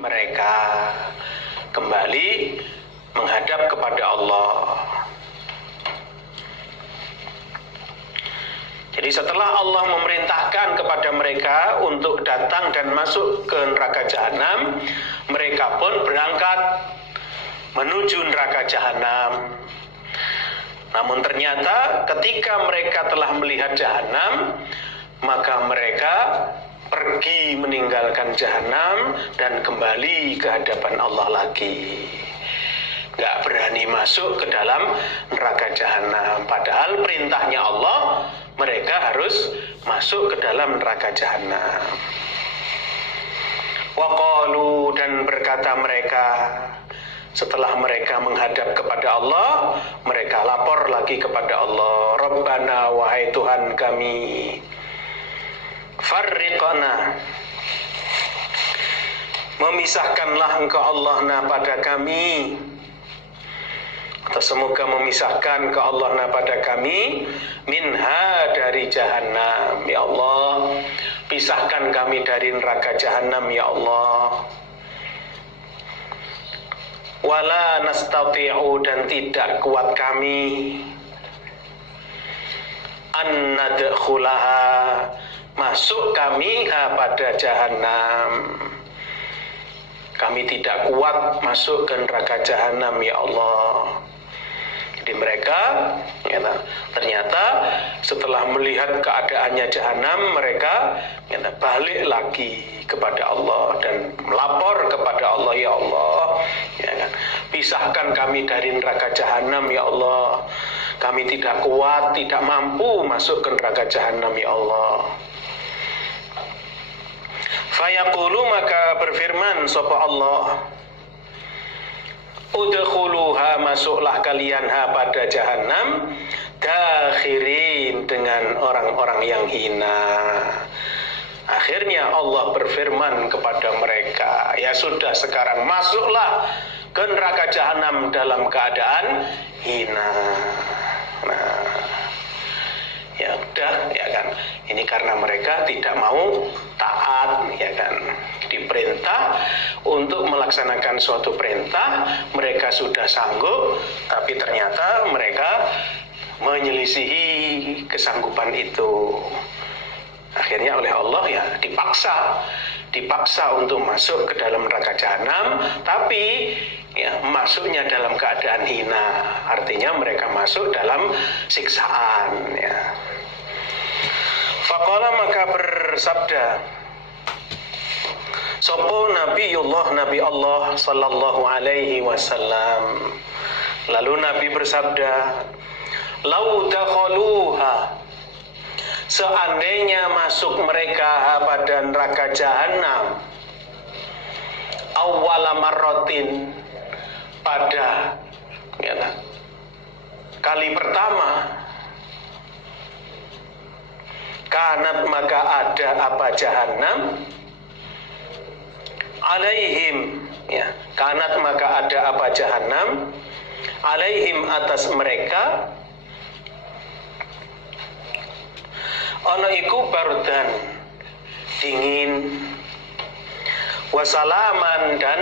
mereka kembali menghadap kepada Allah. Jadi setelah Allah memerintahkan kepada mereka untuk datang dan masuk ke neraka jahanam, mereka pun berangkat menuju neraka jahanam. Namun ternyata ketika mereka telah melihat jahanam, maka mereka pergi meninggalkan jahanam dan kembali ke hadapan Allah lagi. Gak berani masuk ke dalam neraka jahanam. Padahal perintahnya Allah, mereka harus masuk ke dalam neraka jahanam. Waqalu, dan berkata mereka, setelah mereka menghadap kepada Allah, mereka lapor lagi kepada Allah, Rabbana, wahai Tuhan kami, farriqna, memisahkanlah Engkau Allah pada kami, atau semoga memisahkan ke Allah pada kami, minha, dari jahanam, ya Allah, pisahkan kami dari neraka jahanam, ya Allah. Wala nastati'u, dan tidak kuat kami, an nadkhulaha, masuk kami pada jahanam. Kami tidak kuat masuk ke neraka jahanam, ya Allah. Jadi mereka ternyata setelah melihat keadaannya jahanam, mereka balik lagi kepada Allah dan melapor kepada Allah, ya Allah, pisahkan kami dari neraka jahanam, ya Allah. Kami tidak kuat, tidak mampu masuk ke neraka jahanam, ya Allah. Fayaqulu, maka berfirman sapa Allah, udkhuluha, masuklah kalian pada jahanam, dakhirin, dengan orang-orang yang hina. Akhirnya Allah berfirman kepada mereka, ya sudah, sekarang masuklah ke neraka jahanam dalam keadaan hina. Nah, ya udah, ya kan, ini karena mereka tidak mau taat, ya kan, diperintah untuk melaksanakan suatu perintah, mereka sudah sanggup, tapi ternyata mereka menyelisihi kesanggupan itu. Akhirnya oleh Allah ya dipaksa untuk masuk ke dalam neraka jahanam, tapi ya masuknya dalam keadaan hina, artinya mereka masuk dalam siksaan, ya. Faqala, maka bersabda sopo Nabi Allah sallallahu alaihi wasallam, lalu Nabi bersabda, lau dakhaluha, seandainya masuk mereka pada neraka jahanam, awwala marratin, pada kali pertama, kanat, maka ada apa jahanam, alaihim, ya, kanat, maka ada apa jahanam, alaihim, atas mereka, ono iku bardan, dingin, wasalaman, dan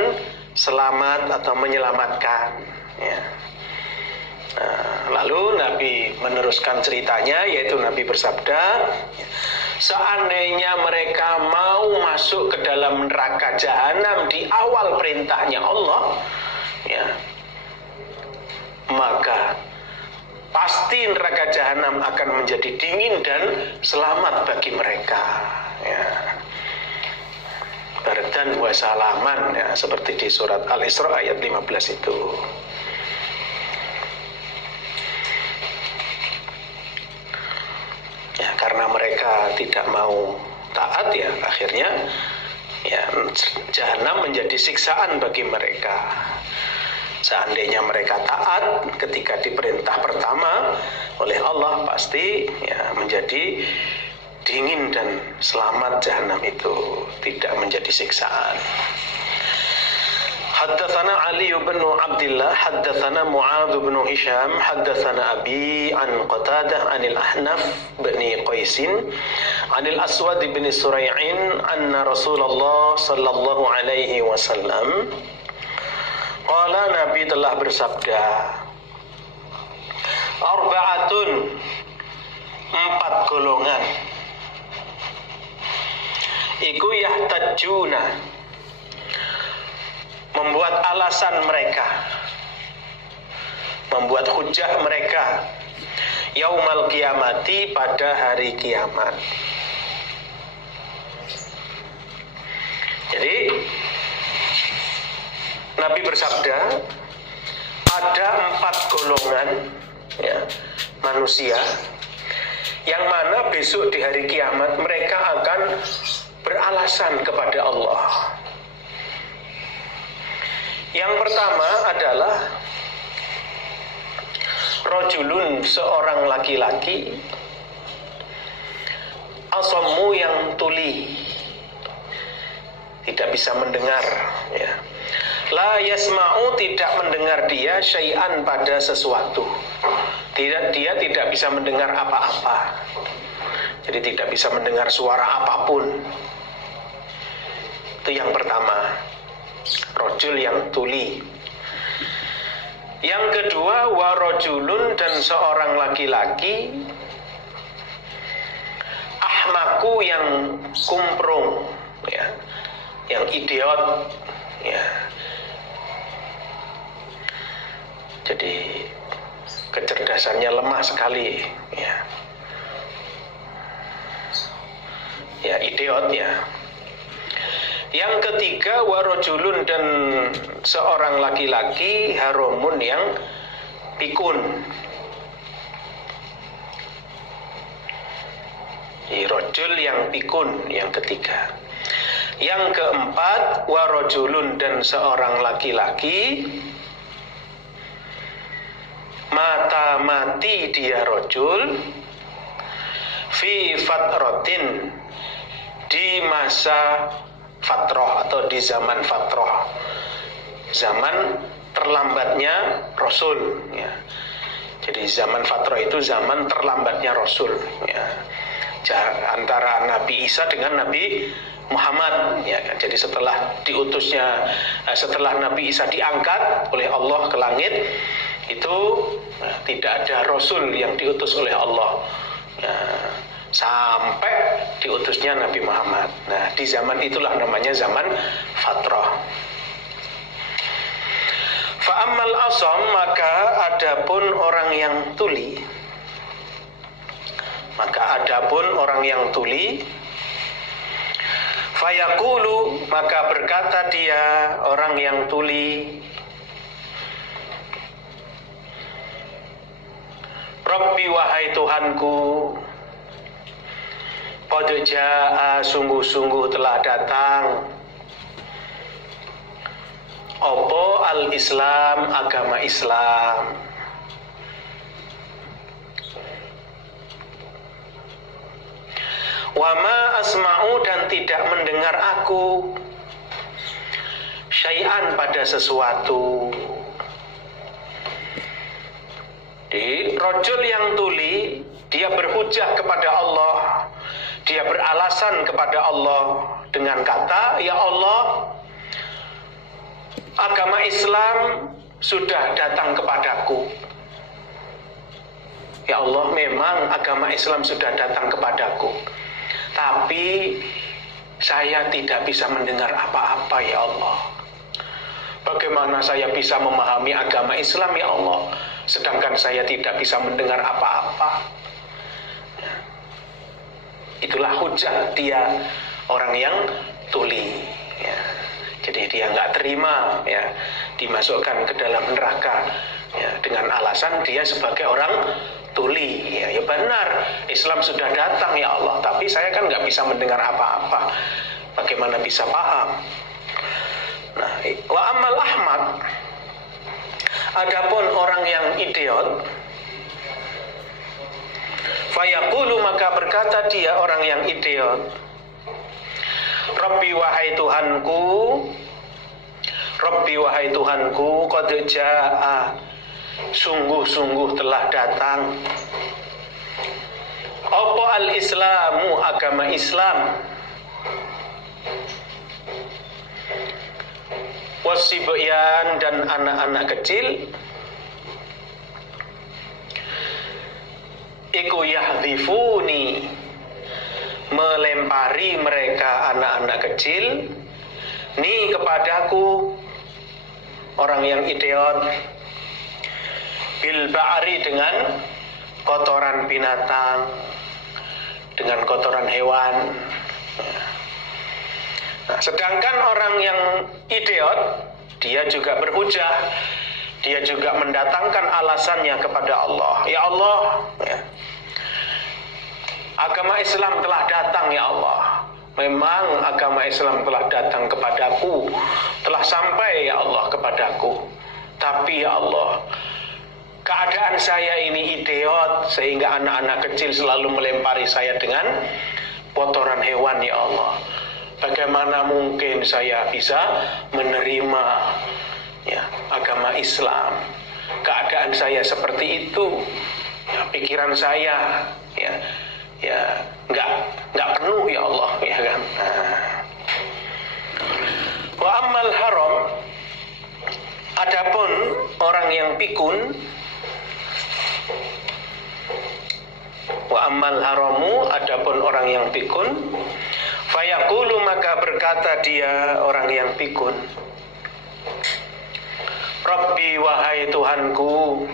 selamat atau menyelamatkan, ya. Nah, lalu Nabi meneruskan ceritanya, yaitu Nabi bersabda, seandainya mereka mau masuk ke dalam neraka jahanam di awal perintahnya Allah, ya, maka pasti neraka jahanam akan menjadi dingin dan selamat bagi mereka, ya. Bardan wa salaman, ya, seperti di surat Al-Isra ayat 15 itu. Ya, karena mereka tidak mau taat, ya, akhirnya ya jahanam menjadi siksaan bagi mereka. Seandainya mereka taat ketika diperintah pertama oleh Allah, pasti ya menjadi dingin dan selamat jahanam itu, tidak menjadi siksaan. حدثنا علي بن عبد الله حدثنا معاذ بن هشام حدثنا أبي عن قتادة عن الأحنف بن قيس عن الأسود بن سريع أن رسول الله صلى الله عليه وسلم قال Nabi telah bersabda arba'atun 4 golongan iku yahtajuna membuat alasan mereka, membuat hujah mereka yaumal kiamati pada hari kiamat. Jadi Nabi bersabda ada 4 golongan ya, manusia yang mana besok di hari kiamat mereka akan beralasan kepada Allah. Yang pertama adalah rojulun, seorang laki-laki, asammu yang tuli, tidak bisa mendengar ya. La yasma'u, tidak mendengar dia syai'an pada sesuatu. Dia tidak bisa mendengar apa-apa. Jadi tidak bisa mendengar suara apapun. Itu yang pertama, rojul yang tuli. Yang kedua, warojulun, dan seorang laki-laki, ahmaku, yang kumprung ya, yang idiot ya. Jadi kecerdasannya lemah sekali ya. Ya, idiot ya. Yang ketiga, warojulun, dan seorang laki-laki, haromun, yang pikun. Rojul yang pikun, yang ketiga. Yang keempat, warojulun, dan seorang laki-laki, mata mati dia rojul, fi fatrotin, di masa fatroh atau di zaman fatroh, zaman terlambatnya Rasul ya. Jadi zaman fatroh itu zaman terlambatnya Rasul ya, antara Nabi Isa dengan Nabi Muhammad ya kan. Jadi setelah diutusnya, setelah Nabi Isa diangkat oleh Allah ke langit, itu tidak ada Rasul yang diutus oleh Allah ya, sampai diutusnya Nabi Muhammad. Nah, di zaman itulah namanya zaman fatrah. Fa'ammal asam, maka adapun orang yang tuli, fayaqulu, maka berkata dia orang yang tuli, Rabbi, wahai Tuhanku, qad jaa, sungguh-sungguh telah datang, apa al-Islam, agama Islam. Wa ma asma'u, dan tidak mendengar aku, syai'an, pada sesuatu. Di rojul yang tuli, dia berhujah kepada Allah, dia beralasan kepada Allah dengan kata, ya Allah, agama Islam sudah datang kepadaku. Ya Allah, memang agama Islam sudah datang kepadaku, tapi saya tidak bisa mendengar apa-apa ya Allah. Bagaimana saya bisa memahami agama Islam ya Allah, sedangkan saya tidak bisa mendengar apa-apa. Itulah hujah dia, orang yang tuli ya. Jadi dia nggak terima ya, dimasukkan ke dalam neraka ya, dengan alasan dia sebagai orang tuli ya. Ya benar, Islam sudah datang ya Allah, tapi saya kan nggak bisa mendengar apa-apa, bagaimana bisa paham. Nah, wa amal ahmad, adapun orang yang idiot, fayaqulu, maka berkata dia orang yang idiot, Rabbi, wahai Tuhanku, Rabbi wahai Tuhanku, qad jaa, sungguh-sungguh telah datang. Apa al-islamu, agama Islam. Wasibyan, dan anak-anak kecil. Iku yahdifuni, melempari mereka anak-anak kecil, ni kepadaku, orang yang idiot, bil ba'ri, dengan kotoran binatang, dengan kotoran hewan. Nah, sedangkan orang yang idiot, dia juga berhujah, dia juga mendatangkan alasannya kepada Allah. Ya Allah, ya, agama Islam telah datang ya Allah. Memang agama Islam telah datang kepadaku, telah sampai ya Allah kepadaku. Tapi ya Allah, keadaan saya ini idiot, sehingga anak-anak kecil selalu melempari saya dengan kotoran hewan ya Allah. Bagaimana mungkin saya bisa menerima ya agama Islam? Keadaan saya seperti itu, ya, pikiran saya ya nggak penuh ya Allah, ya kan. Wa ammal haram, adapun orang yang pikun. Wa ammal haramu, adapun orang yang pikun. Fayaqulu, maka berkata dia orang yang pikun, Rabbi wahai Tuhanku,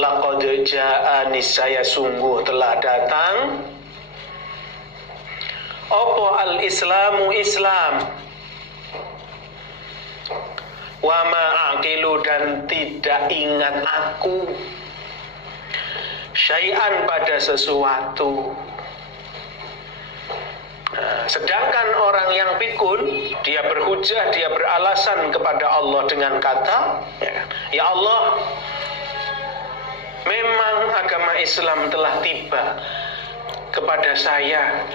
laqad jaa, niscaya sungguh telah datang, apa al-islamu, Islam, wa ma aqilu, dan tidak ingat aku, syai'an, pada sesuatu. Sedangkan orang yang pikun, dia berhujah, dia beralasan kepada Allah dengan kata, ya Allah, memang agama Islam telah tiba kepada saya,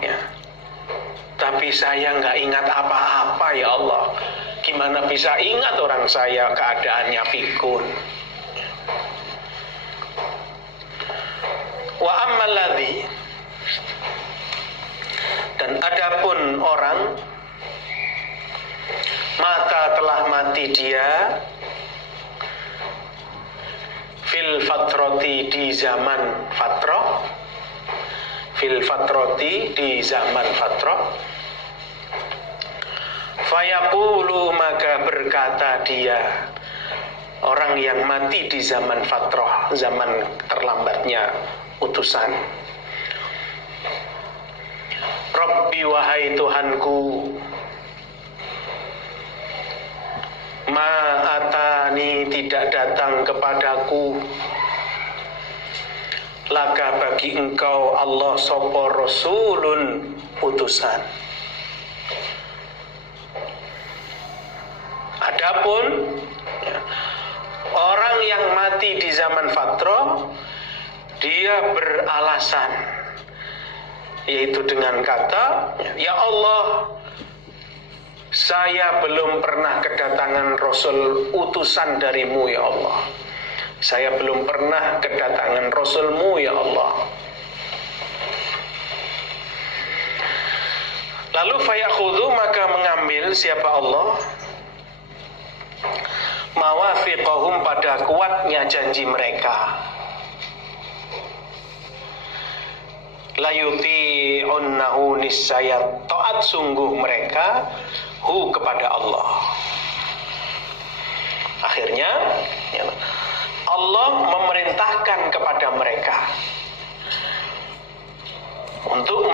ya, tapi saya nggak ingat apa-apa ya Allah. Gimana bisa ingat orang saya keadaannya pikun? Wa ammal ladzi, dan adapun orang mata telah mati dia, fil fatroti, di zaman fatroh, fil fatroti, di zaman fatroh. Fayaqulu, maka berkata dia, orang yang mati di zaman fatroh, zaman terlambatnya utusan, Rabbi wahai Tuhanku, ma'atani, tidak datang kepadaku, laka, bagi engkau Allah, sopo rasulun, utusan. Adapun ya, orang yang mati di zaman fatroh, dia beralasan, yaitu dengan kata, ya Allah, saya belum pernah kedatangan Rasul utusan darimu ya Allah. Saya belum pernah kedatangan Rasulmu ya Allah. Lalu fayakhudhu, maka mengambil siapa Allah, mawafiqahum, pada kuatnya janji mereka, layuti'unnahu, niscaya taat sungguh mereka, hu, kepada Allah. Akhirnya ya, Allah memerintahkan kepada mereka untuk